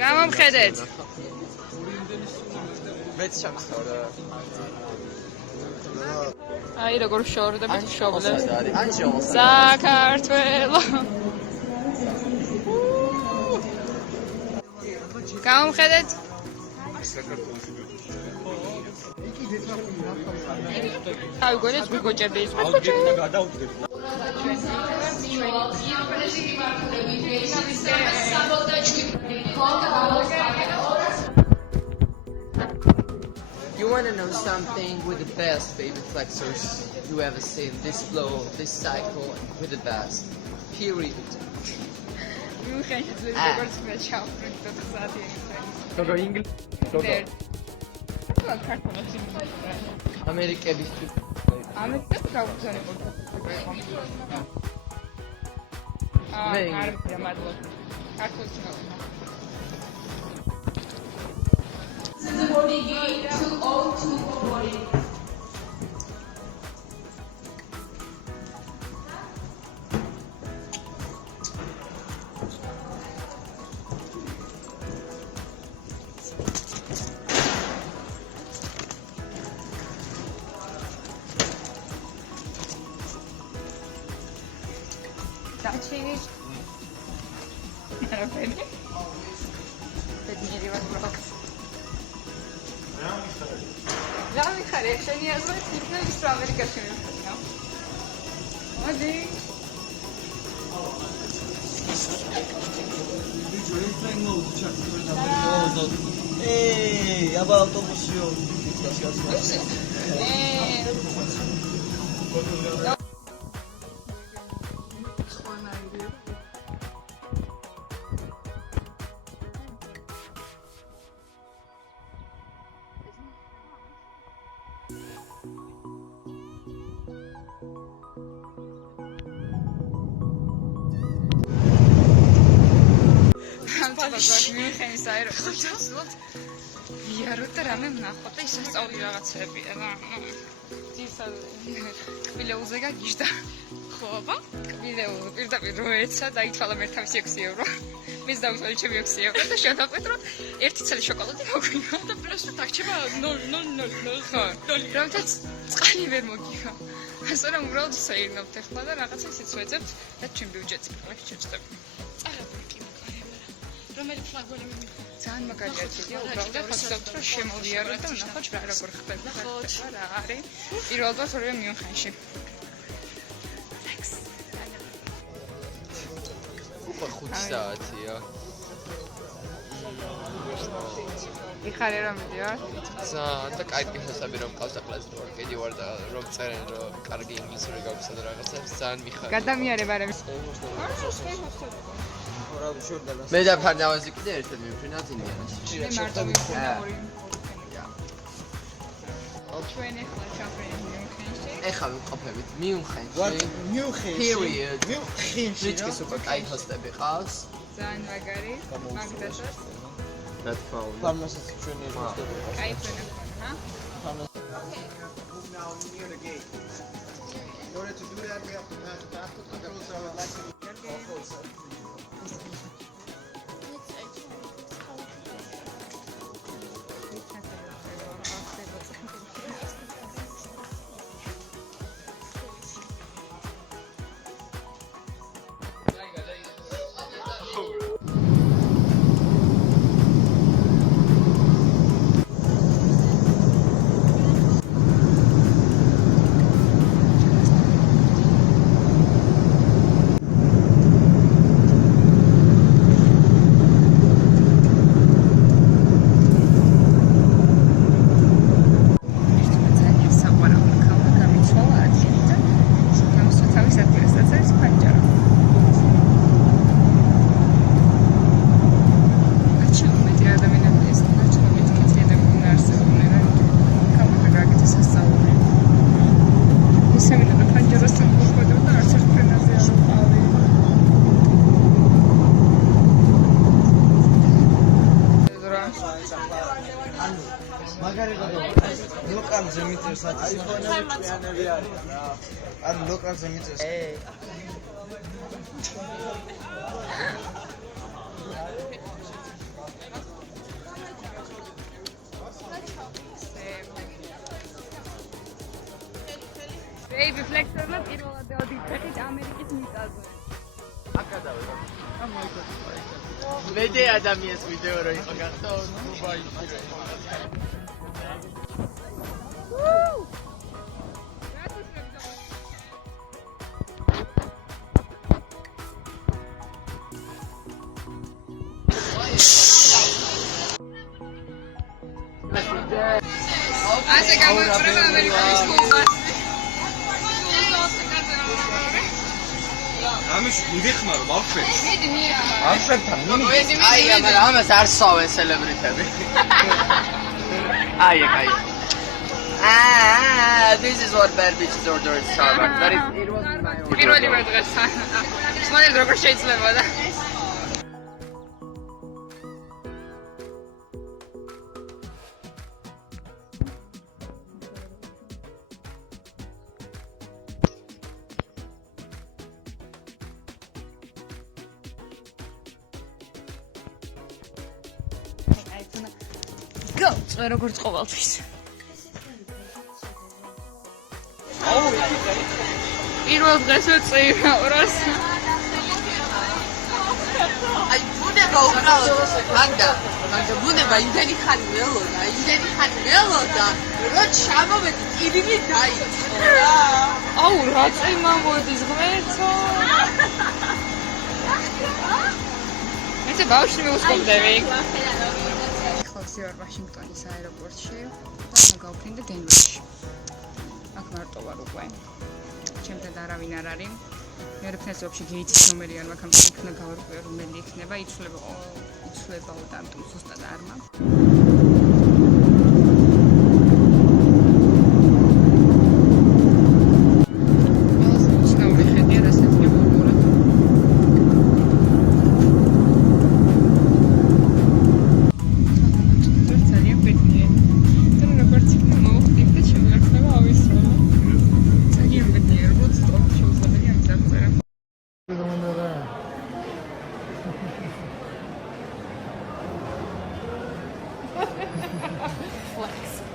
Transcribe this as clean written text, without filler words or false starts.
გამომხედეთ. მეც ჩამხსოვდა. აი როგორ შორდებით მშობლებს. ან შოულს. საქართველო. გამომხედეთ. აი გონეთ გოგოჭები ის გოგოჭები გადავდგეთ. You want to know something with the best baby flexors you ever seen? This flow, this cycle with the best. Period. Logo English. Logo. Amerika'bistik. Amerika'da kavuşan oldu. Cheese. რა მიხარე, შენი აზრით იქნების რომ ამერიკაში მივხვდით. მოდი. აბა ავტობუსიო. მიხენის აეროპორტში ვიარო და რამე ვნახო და ისე სწავლი რაღაცებია რა. კბილეულზე გაგიჟდა. ხო აბა? კბილეულ პირდაპირ რო ეცა და ითვალა მე თავის 6 ევრო. მის დავთვალე ჩემი 6 ევრო და შევდაყვეთ რომ ერთი ცალი შოკოლადი მოგვიგო და პლუსს დაგჭება 0.000 ხო. რომელთაც წყალი ვერ მოგიგო. ასე რომ უბრალოდ საერთოდ ეხლა და რაღაცა ისიც ვეძებთ და ჩემ ბიუჯეტი პროექტი შეჭდება. რომელი ფლაგორი ძალიან მაგარია ციდია უბრალოდ ხასობთ რომ შემოვიარო და ვნახოთ რა როგორ ხდება რა არის პირველად ორივე მიუნხენში უკვე 5 საათია იხარე რომ მიდივარ ძალიან და კაი შესაძლებელი რომ ყავს აკლასი რომ კიდე ვარ და რომ წერენ რომ კარგი ინგლისური გაქვს და რაღაცებს ძალიან მიხარია გადამიარება რა მე და ფარნავაზი კიდე ერთად მივფრინავთ ინდიანაში. მე მარტო მივფრინავ. ჩვენ ახლა ჩაფრინავ მიუნხენში. ეხლა ვიყოფებით მიუნხენში. მიუნხენში. Period. მიუნხენში. რიჩკის უკვე კაი ჰოსტები ყავს. ძალიან მაგარი. მაგდასაც. რა თქმა უნდა. ფარმასაც ჩვენი ჰოსტები ყავს. კაი ფრენა ხონა. In order to do that, we have to pass the passport control, so I would like to მიწერს საჭიროებები ჭიანები არიან რა. ან ლოკალზე მიწერს. Baby Flexerმა პირველად დაუდიწყეთ ამერიკის მიწაზე. მედე ადამიანს ვიდეო რო იყო გახდა დუბაიში. ასე გამოიყურება ამერიკაში გულგასი. ამის მიდიხმარო ბავშვებს. მიდი მია. ბავშვებთან აი, მაგრამ ამას არ სვავენ სელებრიტები. აი, აი. This is what bad bitches order at Starbucks. But it wasn't my order. პირველი დღეს. სმოնել როგორ შეიძლება და გაწვე როგორც ყოველთვის. პირველ დღეს ვეწევა 200. აი, ბუნება უბრალოდ მაგდა ბუნება იმდენი ხანი ველოდა, რომ ჩამოვედი ტირილი დაიწყო რა. აუ რა წემა მოდის ღმერთო. მე ბავშვი მოვსწრებდი. ხალხი ვარ ვაშინგტონის აეროპორტში და გავფრინდა დენვერში. აქ მარტო ვარ უკვე. ჩემთან არავინ არ არის. მეორე ფნესებში გეიცის ნომერი არ მაქვს, ამიტომ იქნა გავარკვიო რომელი იქნება, იცვლებაო და ამიტომ ზუსტად არ მაქვს. Flex.